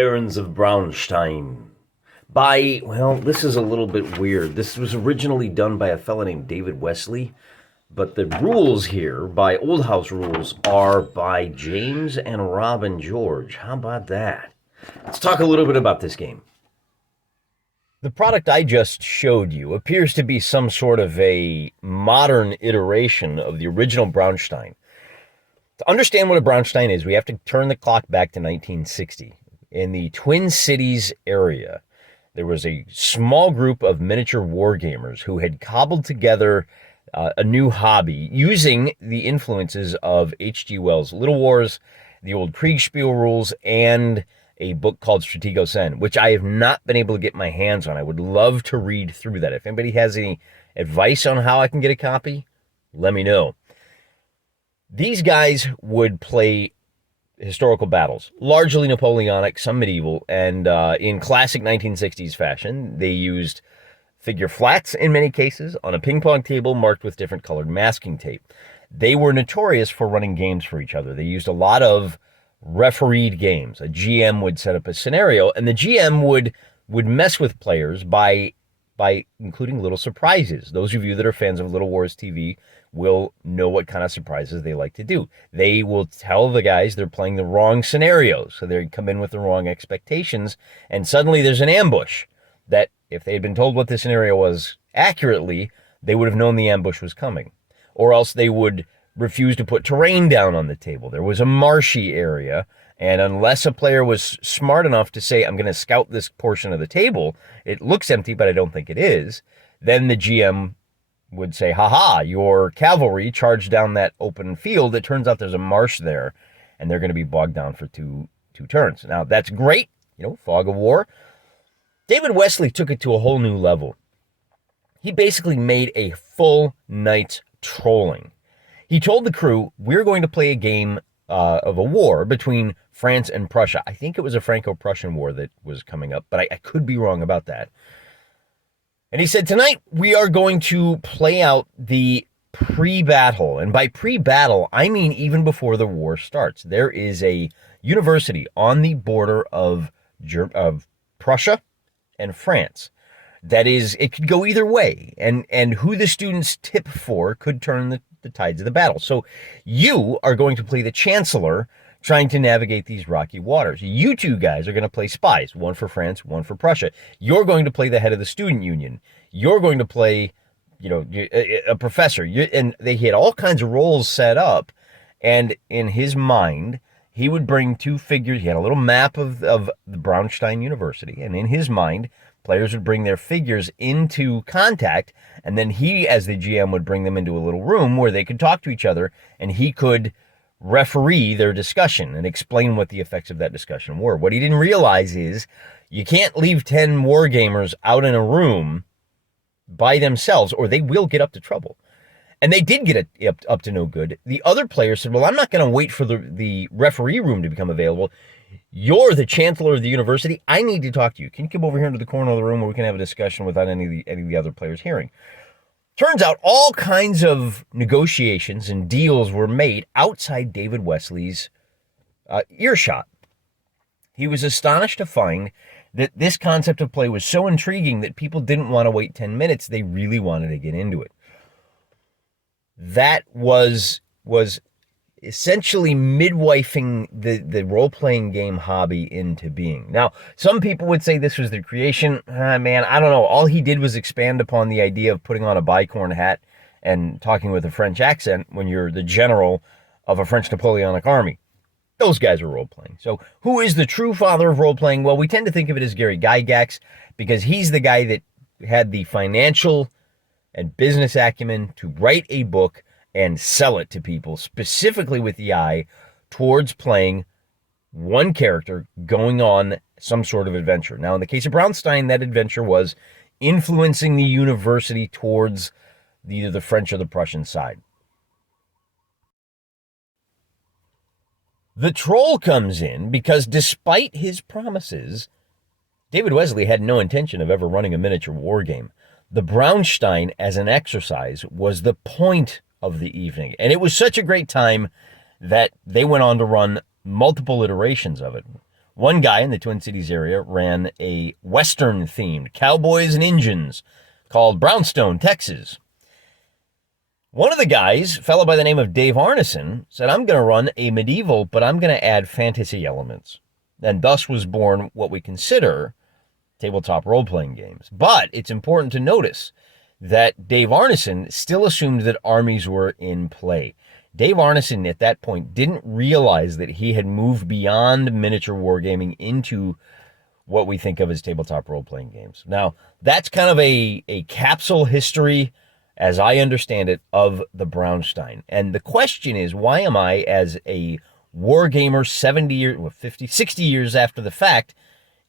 Barons of Braunstein. Well, this is a little bit weird. This was originally done by a fellow named David Wesley, but the rules here, by Old House rules, are by James and Robin George. How about that? Let's talk a little bit about this game. The product I just showed you appears to be some sort of a modern iteration of the original Braunstein. To understand what a Braunstein is, we have to turn the clock back to 1960. In the Twin Cities area, there was a small group of miniature wargamers who had cobbled together a new hobby using the influences of H.G. Wells' Little Wars, the old Kriegspiel rules, and a book called Stratego Sen, which I have not been able to get my hands on. I would love to read through that. If anybody has any advice on how I can get a copy, let me know. These guys would play historical battles, largely Napoleonic, some medieval, and in classic 1960s fashion, they used figure flats in many cases on a ping pong table marked with different colored masking tape. They were notorious for running games for each other. They used a lot of refereed games. A GM would set up a scenario, and the GM would mess with players by including little surprises. Those of you that are fans of Little Wars TV will know what kind of surprises they like to do. They will tell the guys they're playing the wrong scenarios, so they come in with the wrong expectations, and suddenly there's an ambush that if they had been told what the scenario was accurately, they would have known the ambush was coming. Or else they would refuse to put terrain down on the table. There was a marshy area, and unless a player was smart enough to say, I'm going to scout this portion of the table, it looks empty, but I don't think it is, then the GM would say, haha, your cavalry charged down that open field. It turns out there's a marsh there, and they're going to be bogged down for two turns. Now, that's great, fog of war. David Wesley took it to a whole new level. He basically made a full night's trolling. He told the crew, we're going to play a game of a war between France and Prussia. I think it was a Franco-Prussian war that was coming up, but I could be wrong about that. And he said, tonight we are going to play out the pre-battle. And by pre-battle, I mean even before the war starts. There is a university on the border of Prussia and France. That is, it could go either way. And who the students tip for could turn the tides of the battle. So you are going to play the chancellor trying to navigate these rocky waters. You two guys are going to play spies, one for France, one for Prussia. You're going to play the head of the student union. You're going to play, a professor. And they had all kinds of roles set up. And in his mind, he would bring two figures. He had a little map of the Braunstein University. And in his mind, players would bring their figures into contact, and then he, as the GM, would bring them into a little room where they could talk to each other, and he could referee their discussion and explain what the effects of that discussion were. What he didn't realize is you can't leave 10 wargamers out in a room by themselves, or they will get up to trouble. And they did get it up to no good. The other players said, well, I'm not going to wait for the referee room to become available. You're the chancellor of the university. I need to talk to you. Can you come over here into the corner of the room where we can have a discussion without any of the other players hearing? Turns out all kinds of negotiations and deals were made outside David Wesley's earshot. He was astonished to find that this concept of play was so intriguing that people didn't want to wait 10 minutes. They really wanted to get into it. That was essentially midwifing the role-playing game hobby into being. Now, some people would say this was the creation. Man, I don't know. All he did was expand upon the idea of putting on a bicorn hat and talking with a French accent when you're the general of a French Napoleonic army. Those guys were role-playing. So who is the true father of role-playing? Well, we tend to think of it as Gary Gygax because he's the guy that had the financial and business acumen to write a book and sell it to people, specifically with the eye towards playing one character going on some sort of adventure. Now, in the case of Braunstein, that adventure was influencing the university towards either the French or the Prussian side. The troll comes in because despite his promises, David Wesley had no intention of ever running a miniature war game. The Braunstein as an exercise was the point of the evening. And it was such a great time that they went on to run multiple iterations of it. One guy in the Twin Cities area ran a Western-themed Cowboys and Injuns called Brownstone, Texas. One of the guys, a fellow by the name of Dave Arneson, said, I'm going to run a medieval, but I'm going to add fantasy elements. And thus was born what we consider tabletop role-playing games. But it's important to notice that Dave Arneson still assumed that armies were in play. Dave Arneson at that point didn't realize that he had moved beyond miniature wargaming into what we think of as tabletop role-playing games. Now, that's kind of a capsule history, as I understand it, of the Braunstein. And the question is, why am I, as a wargamer 70 years, 50, 60 years after the fact,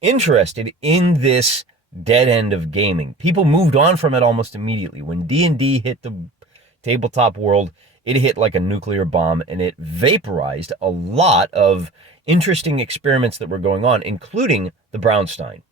interested in this dead end of gaming? People moved on from it almost immediately. When D&D hit the tabletop world, it hit like a nuclear bomb, and it vaporized a lot of interesting experiments that were going on, including the Braunstein.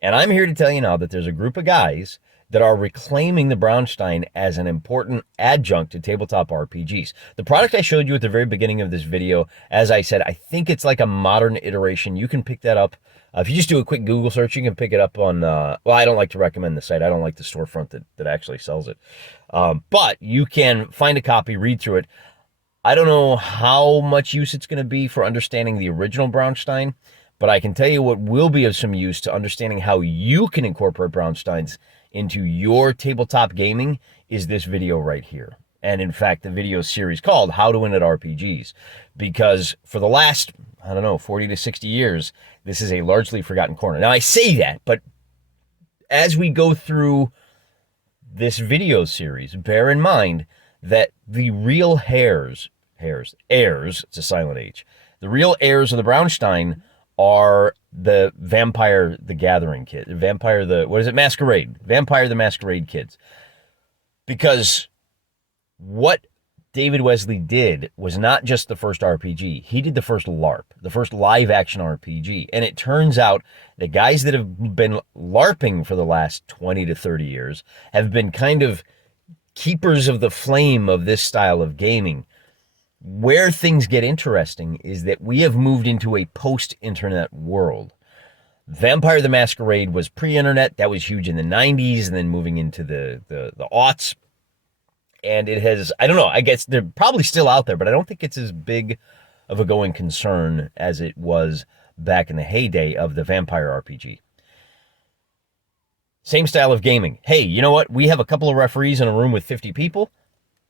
And I'm here to tell you now that there's a group of guys that are reclaiming the Braunstein as an important adjunct to tabletop RPGs. The product I showed you at the very beginning of this video, as I said, I think it's like a modern iteration. You can pick that up. If you just do a quick Google search, you can pick it up on, well, I don't like to recommend the site. I don't like the storefront that actually sells it. But you can find a copy, read through it. I don't know how much use it's going to be for understanding the original Braunstein, but I can tell you what will be of some use to understanding how you can incorporate Braunsteins into your tabletop gaming is this video right here. And in fact, the video series called How to Win at RPGs, because for the last, 40 to 60 years, this is a largely forgotten corner. Now I say that, but as we go through this video series, bear in mind that the real heirs, it's a silent H, the real heirs of the Braunstein are the Vampire the Gathering kid, Masquerade, Vampire the Masquerade kids. Because what David Wesley did was not just the first RPG. He did the first LARP, the first live-action RPG. And it turns out that guys that have been LARPing for the last 20 to 30 years have been kind of keepers of the flame of this style of gaming. Where things get interesting is that we have moved into a post-internet world. Vampire the Masquerade was pre-internet. That was huge in the 90s, and then moving into the aughts. And it has, I don't know, I guess they're probably still out there, but I don't think it's as big of a going concern as it was back in the heyday of the Vampire RPG. Same style of gaming. Hey, you know what? We have a couple of referees in a room with 50 people.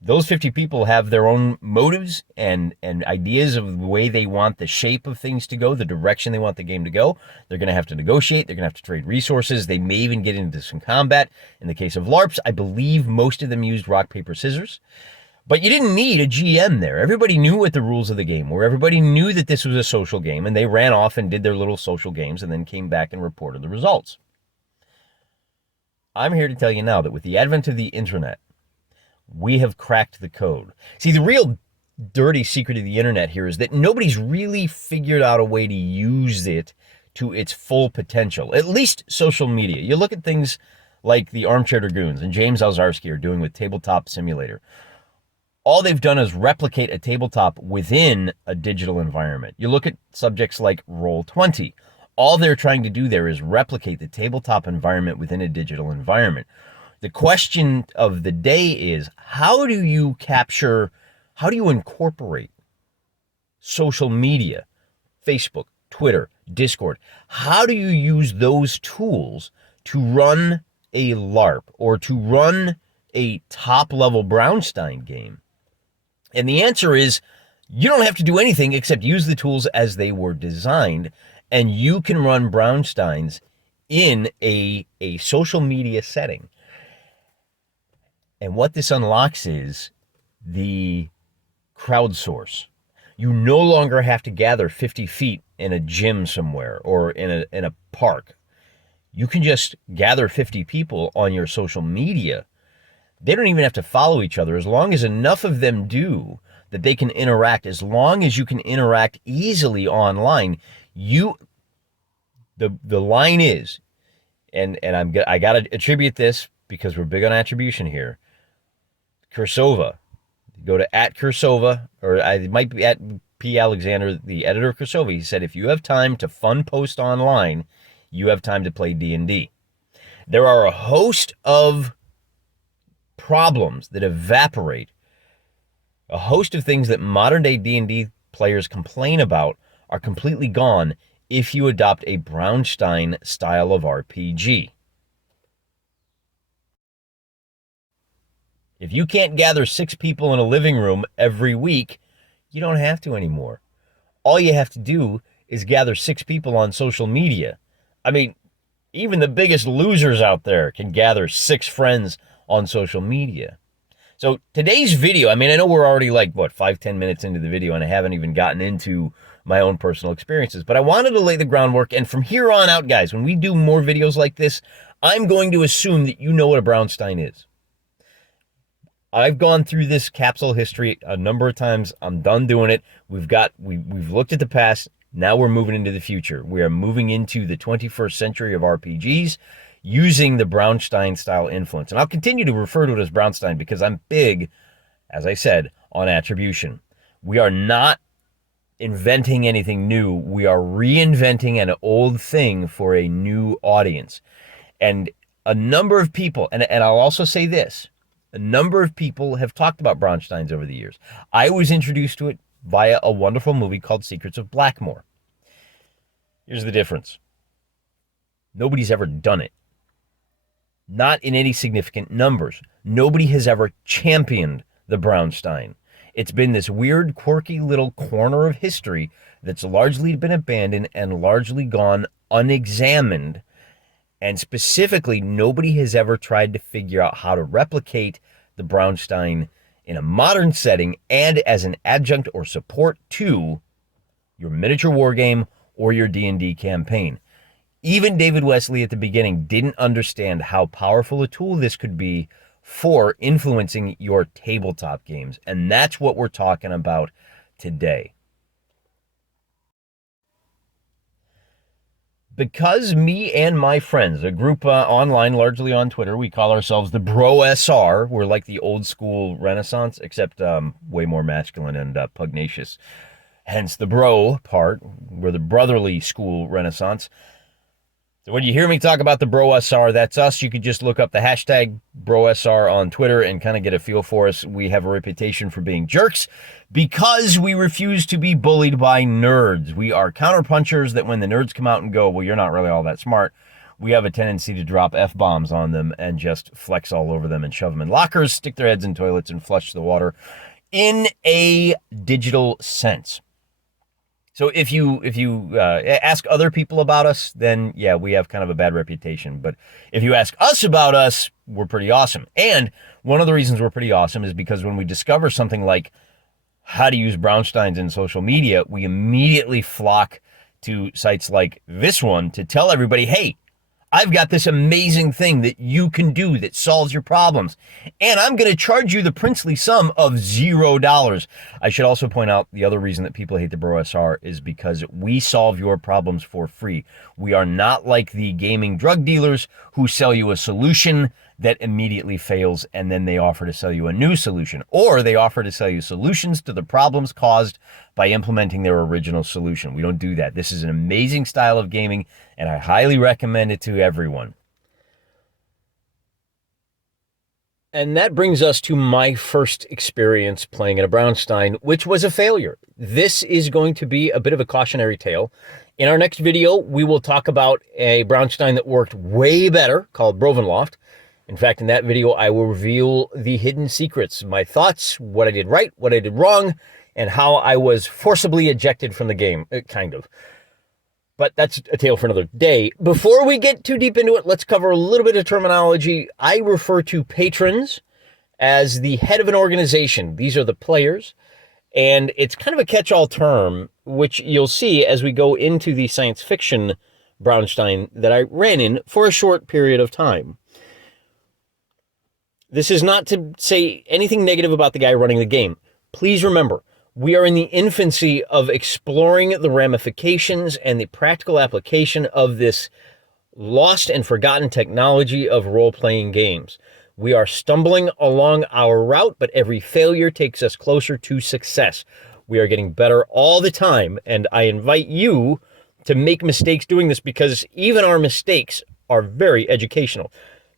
Those 50 people have their own motives and ideas of the way they want the shape of things to go, the direction they want the game to go. They're going to have to negotiate. They're going to have to trade resources. They may even get into some combat. In the case of LARPs, I believe most of them used rock, paper, scissors. But you didn't need a GM there. Everybody knew what the rules of the game were. Everybody knew that this was a social game, and they ran off and did their little social games and then came back and reported the results. I'm here to tell you now that with the advent of the internet, we have cracked the code. See, the real dirty secret of the internet here is that nobody's really figured out a way to use it to its full potential, at least social media. You look at things like the Armchair Dragoons and James Alzarski are doing with Tabletop Simulator. All they've done is replicate a tabletop within a digital environment. You look at subjects like Roll20. All they're trying to do there is replicate the tabletop environment within a digital environment. The question of the day is, how do you incorporate social media, Facebook, Twitter, Discord? How do you use those tools to run a LARP or to run a top-level Braunstein game? And the answer is, you don't have to do anything except use the tools as they were designed, and you can run Braunsteins in a social media setting. And what this unlocks is the crowdsource. You no longer have to gather 50 feet in a gym somewhere or in a park. You can just gather 50 people on your social media. They don't even have to follow each other. As long as enough of them do that they can interact, as long as you can interact easily online, the line is, and I got to attribute this because we're big on attribution here. Cursova. Go to @Cursova, or it might be P. Alexander, the editor of Kosovi, he said, if you have time to fun post online, you have time to play D&D. There are a host of problems that evaporate, a host of things that modern-day D&D players complain about are completely gone if you adopt a Braunstein style of RPG. If you can't gather 6 people in a living room every week, you don't have to anymore. All you have to do is gather 6 people on social media. I mean, even the biggest losers out there can gather 6 friends on social media. So today's video, I mean, I know we're already like, 5-10 minutes into the video, and I haven't even gotten into my own personal experiences, but I wanted to lay the groundwork, and from here on out, guys, when we do more videos like this, I'm going to assume that you know what a Braunstein is. I've gone through this capsule history a number of times. I'm done doing it. We've looked at the past. Now we're moving into the future. We are moving into the 21st century of RPGs using the Braunstein style influence. And I'll continue to refer to it as Braunstein because I'm big, as I said, on attribution. We are not inventing anything new. We are reinventing an old thing for a new audience. And a number of people, and I'll also say this, a number of people have talked about Braunsteins over the years. I was introduced to it via a wonderful movie called Secrets of Blackmore. Here's the difference. Nobody's ever done it. Not in any significant numbers. Nobody has ever championed the Braunstein. It's been this weird, quirky little corner of history that's largely been abandoned and largely gone unexamined. And specifically, nobody has ever tried to figure out how to replicate the Braunstein in a modern setting and as an adjunct or support to your miniature war game or your D&D campaign. Even David Wesley at the beginning didn't understand how powerful a tool this could be for influencing your tabletop games. And that's what we're talking about today. Because me and my friends, a group online, largely on Twitter, we call ourselves the Bro SR. We're like the old school Renaissance, except way more masculine and pugnacious. Hence the bro part. We're the brotherly school Renaissance. So when you hear me talk about the Bro SR, that's us. You could just look up the hashtag Bro SR on Twitter and kind of get a feel for us. We have a reputation for being jerks because we refuse to be bullied by nerds. We are counterpunchers that when the nerds come out and go, well, you're not really all that smart, we have a tendency to drop F-bombs on them and just flex all over them and shove them in lockers, stick their heads in toilets, and flush the water in a digital sense. So if you ask other people about us, then yeah, we have kind of a bad reputation. But if you ask us about us, we're pretty awesome. And one of the reasons we're pretty awesome is because when we discover something like how to use Braunsteins in social media, we immediately flock to sites like this one to tell everybody, hey, I've got this amazing thing that you can do that solves your problems, and I'm going to charge you the princely sum of $0. I should also point out the other reason that people hate the Bro SR is because we solve your problems for free. We are not like the gaming drug dealers who sell you a solution that immediately fails and then they offer to sell you a new solution, or they offer to sell you solutions to the problems caused by implementing their original solution. We don't do that. This is an amazing style of gaming, and I highly recommend it to everyone. And that brings us to my first experience playing in a Braunstein, which was a failure. This is going to be a bit of a cautionary tale. In our next video, we will talk about a Braunstein that worked way better called Brovenloft. In fact, in that video, I will reveal the hidden secrets, my thoughts, what I did right, what I did wrong, and how I was forcibly ejected from the game, kind of. But that's a tale for another day. Before we get too deep into it, let's cover a little bit of terminology. I refer to patrons as the head of an organization. These are the players, and it's kind of a catch-all term, which you'll see as we go into the science fiction Braunstein that I ran in for a short period of time. This is not to say anything negative about the guy running the game. Please remember, we are in the infancy of exploring the ramifications and the practical application of this lost and forgotten technology of role-playing games. We are stumbling along our route, but every failure takes us closer to success. We are getting better all the time, and I invite you to make mistakes doing this, because even our mistakes are very educational.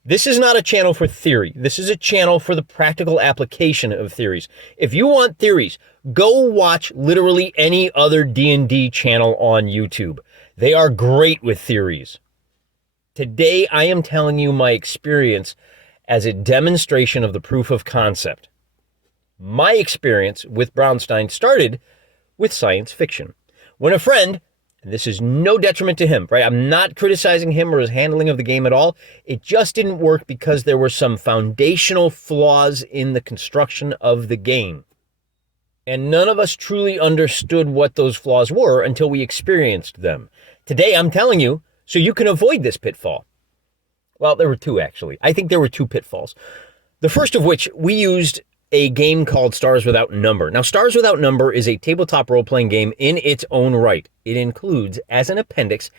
This is not a channel for theory. This is a channel for the practical application of theories. If you want theories, go watch literally any other D&D channel on YouTube. They are great with theories. Today, I am telling you my experience as a demonstration of the proof of concept. My experience with Braunstein started with science fiction. When a friend, and this is no detriment to him, right? I'm not criticizing him or his handling of the game at all. It just didn't work because there were some foundational flaws in the construction of the game. And none of us truly understood what those flaws were until we experienced them. Today, I'm telling you, so you can avoid this pitfall. Well, there were two, actually. I think there were two pitfalls. The first of which, we used a game called Stars Without Number. Now, Stars Without Number is a tabletop role-playing game in its own right. It includes, as an appendix,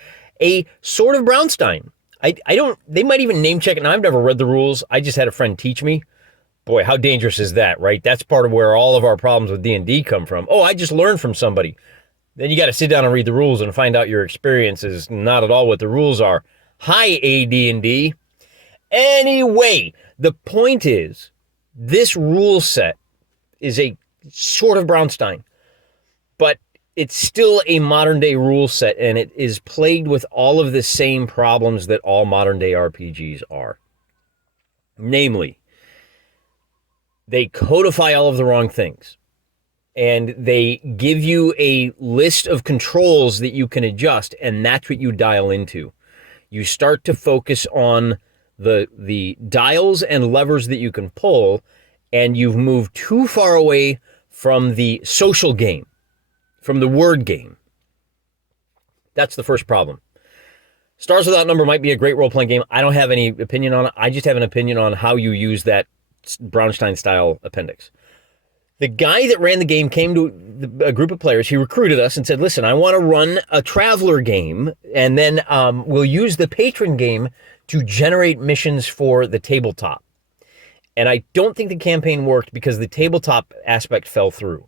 a sort of Braunstein. They might even name check it. Now, I've never read the rules. I just had a friend teach me. Boy, how dangerous is that, right? That's part of where all of our problems with D&D come from. Oh, I just learned from somebody. Then you got to sit down and read the rules and find out your experience is not at all what the rules are. Hi, AD&D. Anyway, the point is, this rule set is a sort of Braunstein, but it's still a modern-day rule set, and it is plagued with all of the same problems that all modern-day RPGs are. Namely, they codify all of the wrong things, and they give you a list of controls that you can adjust, and that's what you dial into. You start to focus on the dials and levers that you can pull, and you've moved too far away from the social game, from the word game. That's the first problem. Stars Without Number might be a great role-playing game. I don't have any opinion on it. I just have an opinion on how you use that Braunstein-style appendix. The guy that ran the game came to a group of players. He recruited us and said, listen, I want to run a Traveler game, and then we'll use the Patron game to generate missions for the tabletop. And I don't think the campaign worked because the tabletop aspect fell through.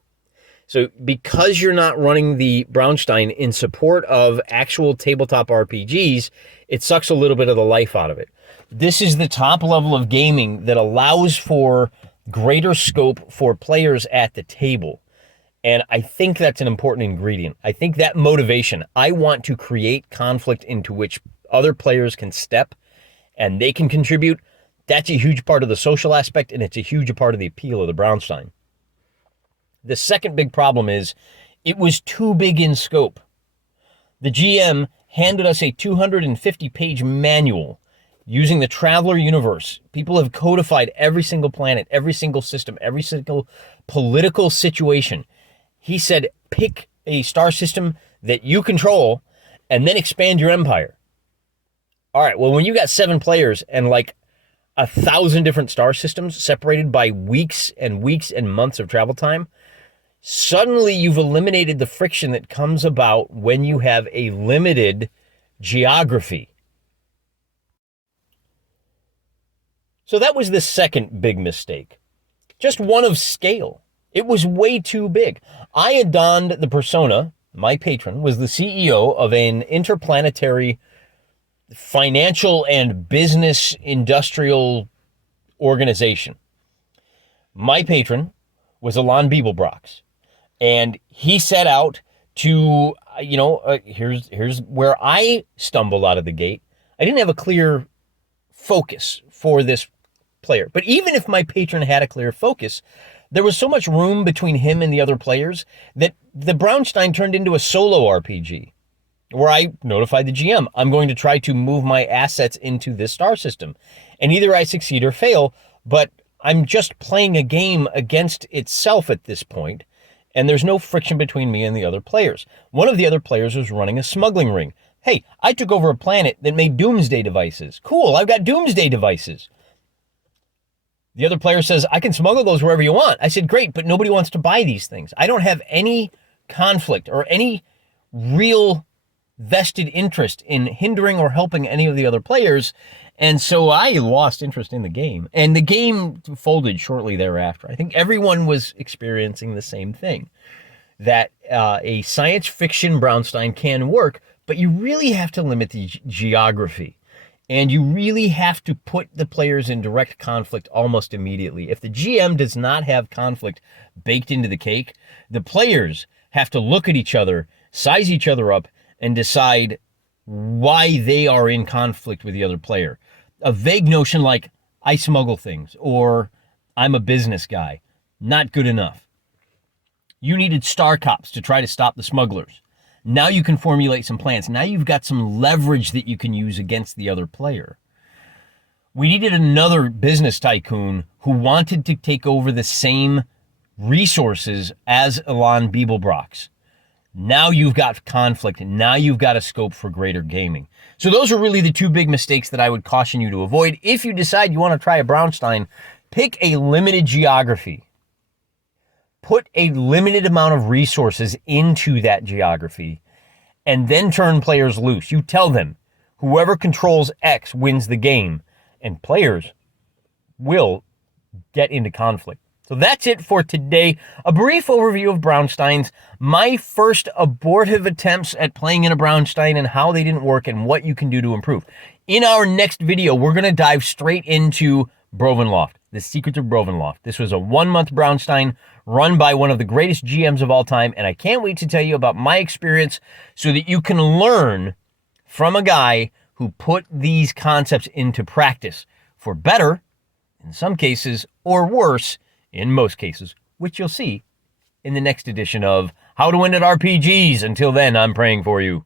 So because you're not running the Braunstein in support of actual tabletop RPGs, it sucks a little bit of the life out of it. This is the top level of gaming that allows for greater scope for players at the table. And I think that's an important ingredient. I think that motivation, I want to create conflict into which other players can step and they can contribute. That's a huge part of the social aspect, and it's a huge part of the appeal of the Braunstein. The second big problem is it was too big in scope. The GM handed us a 250-page manual using the Traveler universe. People have codified every single planet, every single system, every single political situation. He said, pick a star system that you control and then expand your empire. All right, well, when you got 7 players and like 1,000 different star systems separated by weeks and weeks and months of travel time, suddenly you've eliminated the friction that comes about when you have a limited geography. So that was the second big mistake. Just one of scale. It was way too big. I had donned the persona. My patron was the CEO of an interplanetary financial and business industrial organization. My patron was Alon Bibelbrox, and he set out to, here's where I stumbled out of the gate. I didn't have a clear focus for this player. But even if my patron had a clear focus, there was so much room between him and the other players that the Braunstein turned into a solo RPG where I notified the GM, I'm going to try to move my assets into this star system. And either I succeed or fail, but I'm just playing a game against itself at this point, and there's no friction between me and the other players. One of the other players was running a smuggling ring. Hey, I took over a planet that made doomsday devices. Cool, I've got doomsday devices. The other player says, I can smuggle those wherever you want. I said, great, but nobody wants to buy these things. I don't have any conflict or any real vested interest in hindering or helping any of the other players. And so I lost interest in the game. And the game folded shortly thereafter. I think everyone was experiencing the same thing. that a science fiction Braunstein can work, but you really have to limit the geography. And you really have to put the players in direct conflict almost immediately. If the GM does not have conflict baked into the cake, the players have to look at each other, size each other up, and decide why they are in conflict with the other player. A vague notion like, I smuggle things, or I'm a business guy, not good enough. You needed star cops to try to stop the smugglers. Now you can formulate some plans. Now you've got some leverage that you can use against the other player. We needed another business tycoon who wanted to take over the same resources as Elan Bibelbrox. Now you've got conflict, and now you've got a scope for greater gaming. So those are really the two big mistakes that I would caution you to avoid. If you decide you want to try a Braunstein, pick a limited geography. Put a limited amount of resources into that geography, and then turn players loose. You tell them, whoever controls X wins the game, and players will get into conflict. So that's it for today. A brief overview of Braunsteins, my first abortive attempts at playing in a Braunstein and how they didn't work and what you can do to improve. In our next video, we're going to dive straight into Brovenloft, the secrets of Brovenloft. This was a 1-month Braunstein run by one of the greatest GMs of all time, and I can't wait to tell you about my experience so that you can learn from a guy who put these concepts into practice for better, in some cases, or worse, in most cases, which you'll see in the next edition of How to Win at RPGs. Until then, I'm praying for you.